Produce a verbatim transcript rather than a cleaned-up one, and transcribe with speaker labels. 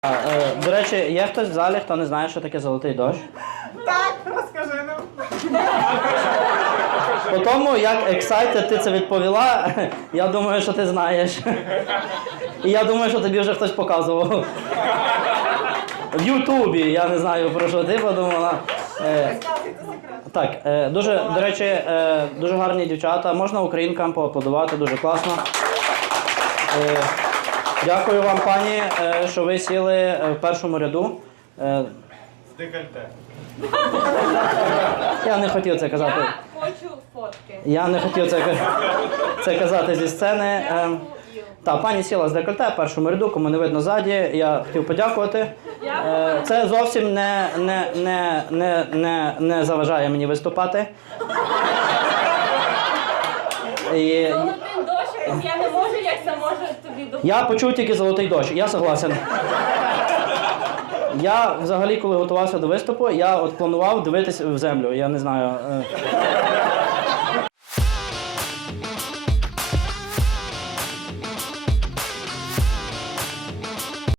Speaker 1: А, е, до речі, є хтось в залі, хто не знає, що таке золотий дощ?
Speaker 2: Так, розкажи нам.
Speaker 1: По тому, як excited ти це відповіла, я думаю, що ти знаєш. І я думаю, що тобі вже хтось показував. В Ютубі, я не знаю, про що ти подумала. Е, так, е, дуже, до речі, е, дуже гарні дівчата. Можна українкам поаплодувати, дуже класно. Е, дякую вам, пані, е, що ви сіли в першому ряду. Е,
Speaker 2: З декольте.
Speaker 1: я не хотів це казати.
Speaker 3: Я хочу фотки.
Speaker 1: Я не хотів це, це казати зі сцени. Е, та, пані сіла з декольте в першому ряду, кому не видно ззаді. Я хотів подякувати. Е, це зовсім не, не, не, не, не, не заважає мені виступати. І,
Speaker 3: Золотим дощиком я не можу, як це може тобі допомогти.
Speaker 1: я почув тільки золотий дощ, я согласен. Я взагалі, коли готувався до виступу, я от планував дивитись в землю, я не знаю. Е,